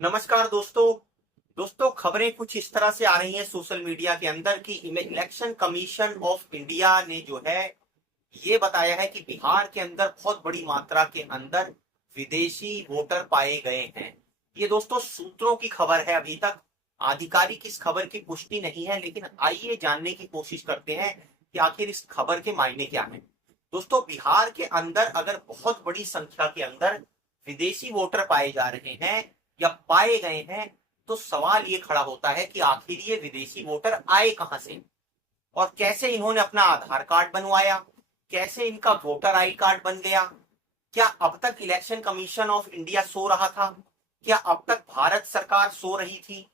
नमस्कार दोस्तों खबरें कुछ इस तरह से आ रही हैं सोशल मीडिया के अंदर कि इलेक्शन कमीशन ऑफ इंडिया ने जो है ये बताया है कि बिहार के अंदर बहुत बड़ी मात्रा के अंदर विदेशी वोटर पाए गए हैं। ये दोस्तों सूत्रों की खबर है, अभी तक आधिकारिक इस खबर की पुष्टि नहीं है, लेकिन आइए जानने की कोशिश करते हैं कि आखिर इस खबर के मायने क्या हैं। दोस्तों बिहार के अंदर अगर बहुत बड़ी संख्या के अंदर विदेशी वोटर पाए जा रहे हैं या पाए गए हैं, तो सवाल ये खड़ा होता है कि आखिर ये विदेशी वोटर आए कहां से और कैसे इन्होंने अपना आधार कार्ड बनवाया, कैसे इनका वोटर आई कार्ड बन गया। क्या अब तक election commission of India so रहा था? क्या अब तक भारत सरकार सो रही थी?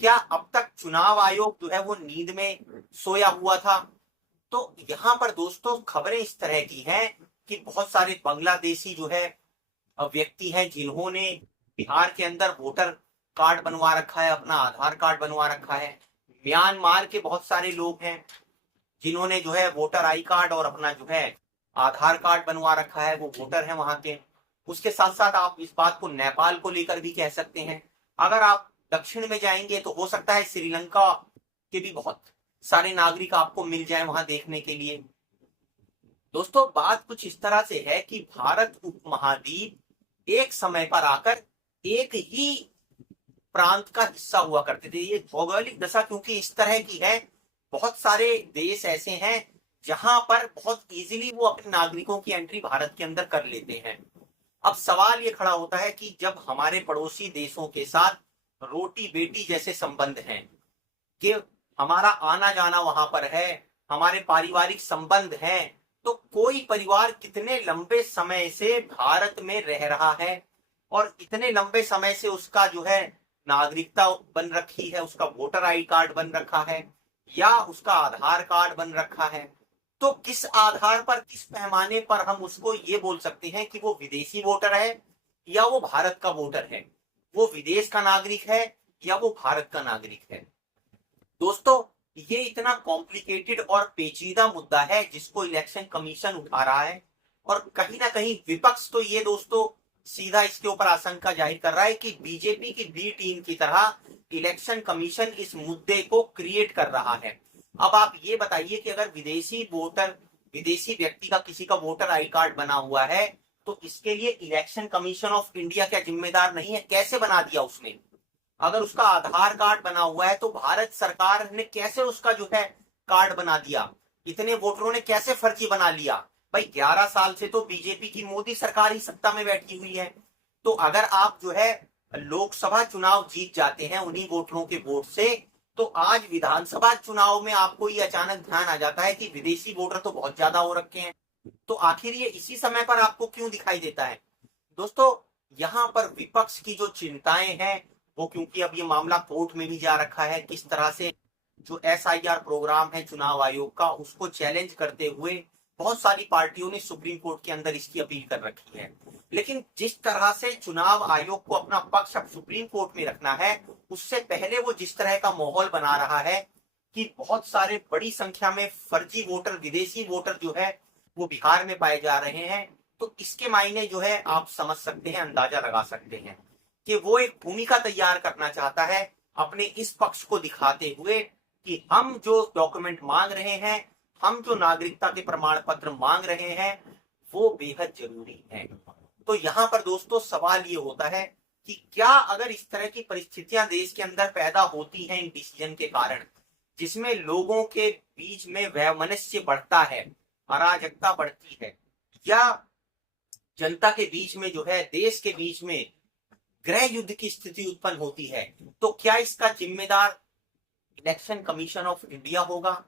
क्या अब तक चुनाव आयोग जो है वो नींद में सोया हुआ था? तो यहां पर दोस्तों खबरें इस तरह की हैं कि बहुत सारे बांग्लादेशी जो है व्यक्ति हैं जिन्होंने बिहार के अंदर वोटर कार्ड बनवा रखा है, अपना आधार कार्ड बनवा रखा है। म्यांमार के बहुत सारे लोग हैं जिन्होंने जो है वोटर आई कार्ड और अपना जो है आधार कार्ड बनवा रखा है, वो वोटर है वहां के। उसके साथ साथ आप इस बात को नेपाल को लेकर भी कह सकते हैं। अगर आप दक्षिण में जाएंगे तो हो सकता है श्रीलंका के भी बहुत सारे नागरिक आपको मिल जाए वहां देखने के लिए। दोस्तों बात कुछ इस तरह से है कि भारत उपमहाद्वीप एक समय पर आकर एक ही प्रांत का हिस्सा हुआ करते थे। ये भौगोलिक दशा क्योंकि इस तरह की है, बहुत सारे देश ऐसे हैं जहां पर बहुत इजीली वो अपने नागरिकों की एंट्री भारत के अंदर कर लेते हैं। अब सवाल ये खड़ा होता है कि जब हमारे पड़ोसी देशों के साथ रोटी बेटी जैसे संबंध हैं, कि हमारा आना जाना वहां पर है, हमारे पारिवारिक संबंध हैं, तो कोई परिवार कितने लंबे समय से भारत में रह रहा है और इतने लंबे समय से उसका जो है नागरिकता बन रखी है, उसका वोटर आई कार्ड बन रखा है या उसका आधार कार्ड बन रखा है, तो किस आधार पर, किस पैमाने पर हम उसको ये बोल सकते हैं कि वो विदेशी वोटर है या वो भारत का वोटर है, वो विदेश का नागरिक है या वो भारत का नागरिक है। दोस्तों ये इतना कॉम्प्लिकेटेड और पेचीदा मुद्दा है जिसको इलेक्शन कमीशन उठा रहा है, और कहीं ना कहीं विपक्ष तो ये दोस्तों सीधा इसके ऊपर आशंका जाहिर कर रहा है कि बीजेपी की बी टीम की तरह इलेक्शन कमीशन इस मुद्दे को क्रिएट कर रहा है। अब आप ये बताइए कि अगर विदेशी व्यक्ति का किसी का वोटर आई कार्ड बना हुआ है, तो इसके लिए इलेक्शन कमीशन ऑफ इंडिया क्या जिम्मेदार नहीं है? कैसे बना दिया उसने? अगर उसका आधार कार्ड बना हुआ है तो भारत सरकार ने कैसे उसका जो है कार्ड बना दिया? इतने वोटरों ने कैसे फर्जी बना लिया? भाई 11 साल से तो बीजेपी की मोदी सरकार ही सत्ता में बैठी हुई है। तो अगर आप जो है लोकसभा चुनाव जीत जाते हैं उन्हीं वोटरों के वोट से, तो आज विधानसभा चुनाव में आपको ये अचानक ध्यान आ जाता है कि विदेशी वोटर तो बहुत ज्यादा हो रखे हैं। तो आखिर ये इसी समय पर आपको क्यों दिखाई देता है? दोस्तों यहाँ पर विपक्ष की जो चिंताएं हैं वो, क्योंकि अब ये मामला कोर्ट में भी जा रखा है, किस तरह से जो एसआईआर प्रोग्राम है चुनाव आयोग का उसको चैलेंज करते हुए बहुत सारी पार्टियों ने सुप्रीम कोर्ट के अंदर इसकी अपील कर रखी है। लेकिन जिस तरह से चुनाव आयोग को अपना पक्ष अब सुप्रीम कोर्ट में रखना है, उससे पहले वो जिस तरह का माहौल बना रहा है कि बहुत सारे बड़ी संख्या में फर्जी वोटर, विदेशी वोटर जो है वो बिहार में पाए जा रहे हैं, तो इसके मायने जो है आप समझ सकते हैं, अंदाजा लगा सकते हैं कि वो एक भूमिका तैयार करना चाहता है अपने इस पक्ष को दिखाते हुए कि हम जो डॉक्यूमेंट मांग रहे हैं, हम जो नागरिकता के प्रमाण पत्र मांग रहे हैं, वो बेहद जरूरी है। तो यहाँ पर दोस्तों सवाल ये होता है कि क्या अगर इस तरह की परिस्थितियां देश के अंदर पैदा होती हैं इन डिसीजन के कारण, जिसमें लोगों के बीच में वैमनस्य बढ़ता है, अराजकता बढ़ती है, या जनता के बीच में जो है, देश के बीच में गृह युद्ध की स्थिति उत्पन्न होती है, तो क्या इसका जिम्मेदार इलेक्शन कमीशन ऑफ इंडिया होगा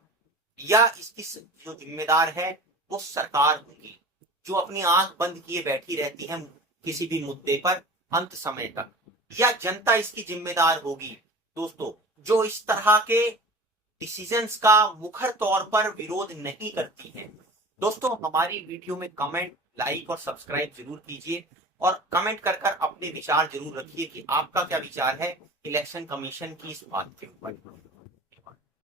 या इसकी जो जिम्मेदार है वो सरकार होगी, जो अपनी आंख बंद किए बैठी रहती है किसी भी मुद्दे पर अंत समय तक, या जनता इसकी जिम्मेदार होगी दोस्तों जो इस तरह के डिसीजंस का मुखर तौर पर विरोध नहीं करती है? दोस्तों हमारी वीडियो में कमेंट, लाइक और सब्सक्राइब जरूर कीजिए और कमेंट कर कर अपने विचार जरूर रखिए कि आपका क्या विचार है इलेक्शन कमीशन की इस बात के ऊपर।